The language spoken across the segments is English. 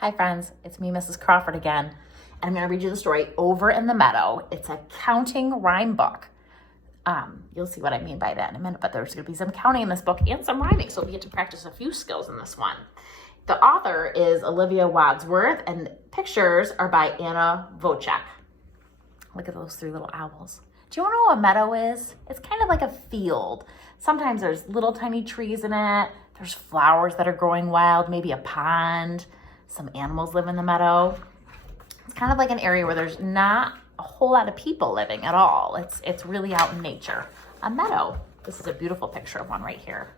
Hi friends, it's me, Mrs. Crawford again, and I'm going to read you the story Over in the Meadow. It's a counting rhyme book. You'll see what I mean by that in a minute, but there's going to be some counting in this book and some rhyming, so we get to practice a few skills in this one. The author is Olivia Wadsworth, and pictures are by Anna Vocek. Look at those three little owls. Do you want to know what a meadow is? It's kind of like a field. Sometimes there's little tiny trees in it. There's flowers that are growing wild, maybe a pond. Some animals live in the meadow. It's kind of like an area where there's not a whole lot of people living at all. It's really out in nature. A meadow. This is a beautiful picture of one right here.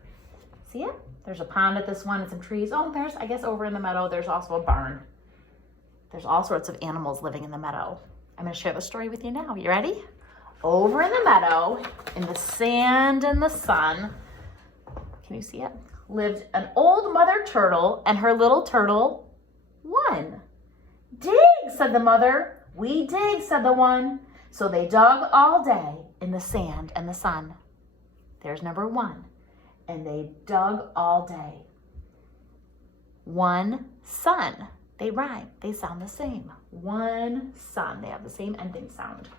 See it? There's a pond at this one and some trees. Oh, there's, I guess over in the meadow, there's also a barn. There's all sorts of animals living in the meadow. I'm going to share the story with you now. You ready? Over in the meadow, in the sand and the sun, can you see it? Lived an old mother turtle and her little turtle, one. Dig, said the mother. We dig, said the one. So they dug all day in the sand and the sun. There's number one. And they dug all day. One sun. They rhyme. They sound the same. One sun. They have the same ending sound.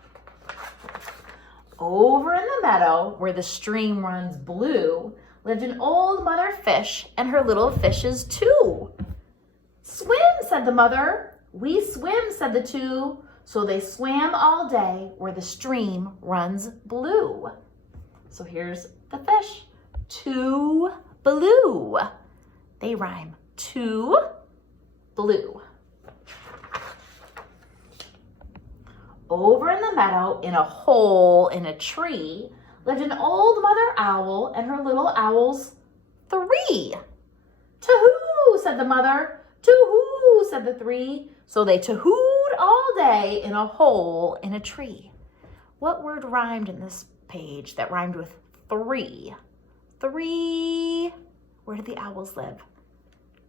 Over in the meadow, where the stream runs blue, lived an old mother fish and her little fishes too. Swim, said the mother. We swim, said the two. So they swam all day where the stream runs blue. So here's the fish. Two blue. They rhyme. Two blue. Over in the meadow, in a hole in a tree, lived an old mother owl and her little owls three. To-hoo, said the mother. To-hoo, said the three. So they to-hooed all day in a hole in a tree. What word rhymed in this page that rhymed with three? Three. Where did the owls live?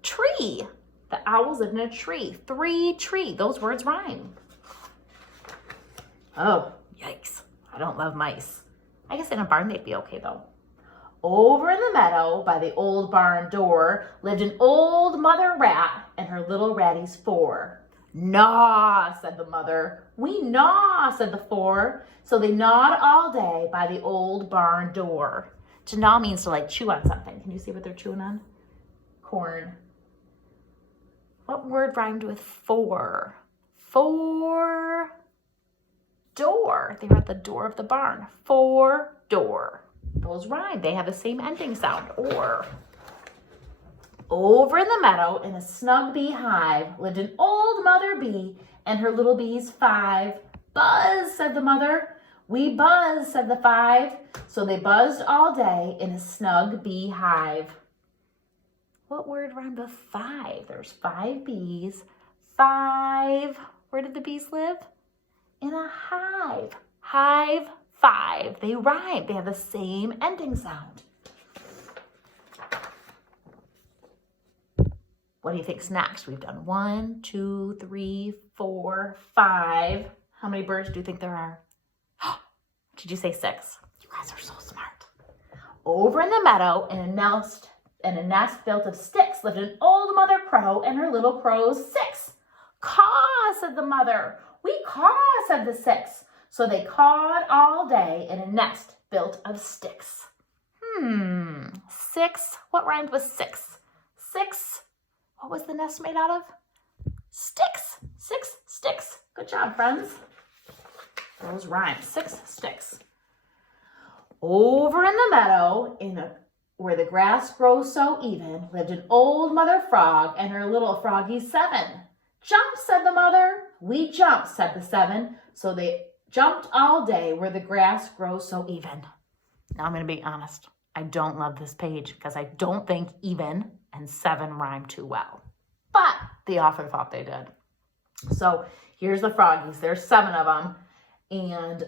Tree. The owls live in a tree. Three tree. Those words rhyme. Oh, yikes. I don't love mice. I guess in a barn they'd be okay though. Over in the meadow by the old barn door lived an old mother rat and her little ratties four. Gnaw, said the mother. We gnaw, said the four. So they gnawed all day by the old barn door. To gnaw means to like chew on something. Can you see what they're chewing on? Corn. What word rhymed with four? Four. Door. They were at the door of the barn. Four door. Those rhyme. They have the same ending sound. Or. Over in the meadow, in a snug beehive, lived an old mother bee and her little bees five. Buzz, said the mother. We buzz, said the five. So they buzzed all day in a snug beehive. What word rhymed with five? There's five bees. Five. Where did the bees live? In a hive. Hive, five. They rhyme. They have the same ending sound. What do you think's next? We've done 1, 2, 3, 4, 5. How many birds do you think there are? Did you say 6? You guys are so smart. Over in the meadow, in a nest built of sticks, lived an old mother crow and her little crows 6. Caw, said the mother. We caw, said the 6. So they cawed all day in a nest built of sticks. 6. What rhymed with 6? 6. What was the nest made out of? Sticks. 6 sticks. Good job, friends. Those rhyme. 6 sticks. Over in the meadow, where the grass grows so even, lived an old mother frog and her little froggies 7. Jump, said the mother. We jump, said the 7. So they jumped all day where the grass grows so even. Now I'm going to be honest. I don't love this page because I don't think even and 7 rhyme too well. But the author thought they did. So here's the froggies. There's 7 of them. And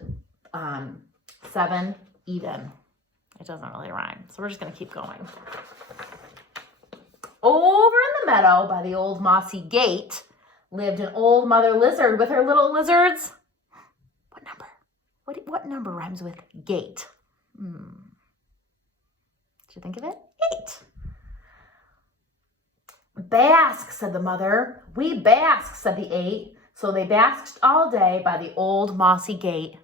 7 even. It doesn't really rhyme. So we're just going to keep going. Over in the meadow by the old mossy gate lived an old mother lizard with her little lizards. What number? What number rhymes with gate? Did you think of it? 8. Bask, said the mother. We bask, said the 8. So they basked all day by the old mossy gate.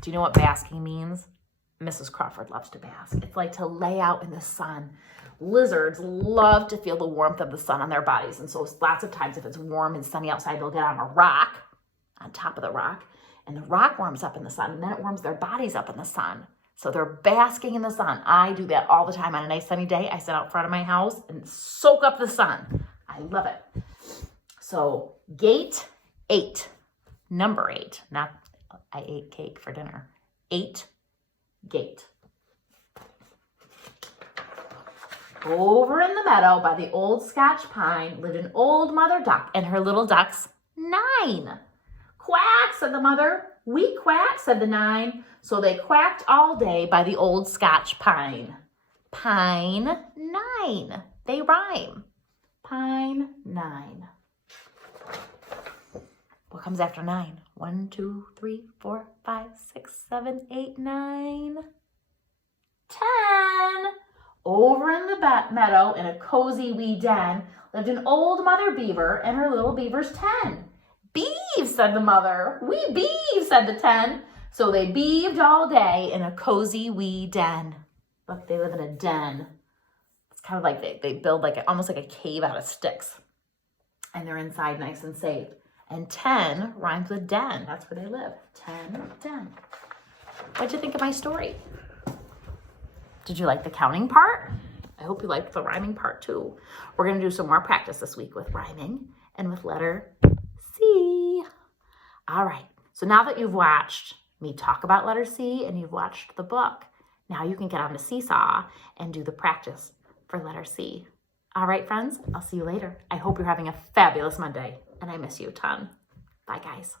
Do you know what basking means? Mrs. Crawford loves to bask. It's like to lay out in the sun. Lizards love to feel the warmth of the sun on their bodies. And so lots of times if it's warm and sunny outside, they'll get on a rock, on top of the rock, and the rock warms up in the sun, and then it warms their bodies up in the sun. So they're basking in the sun. I do that all the time. On a nice sunny day, I sit out front of my house and soak up the sun. I love it. So gate 8, number 8, not I ate cake for dinner. 8, gate. Over in the meadow by the old Scotch pine lived an old mother duck and her little ducks, 9. Quack, said the mother. We quack, said the 9. So they quacked all day by the old Scotch pine. Pine, 9. They rhyme. Pine, 9. What comes after 9? 1, 2, 3, 4, 5, 6, 7, 8, 9, 10. Over in the meadow in a cozy wee den lived an old mother beaver and her little beavers, 10. Beeve, said the mother. We beeve, said the 10. So they beaved all day in a cozy wee den. Look, they live in a den. It's kind of like they build like almost like a cave out of sticks. And they're inside nice and safe. And 10 rhymes with den. That's where they live. 10, den. What'd you think of my story? Did you like the counting part? I hope you liked the rhyming part too. We're going to do some more practice this week with rhyming and with letter C. All right. So now that you've watched me talk about letter C and you've watched the book, now you can get on the seesaw and do the practice for letter C. All right, friends, I'll see you later. I hope you're having a fabulous Monday, and I miss you a ton. Bye, guys.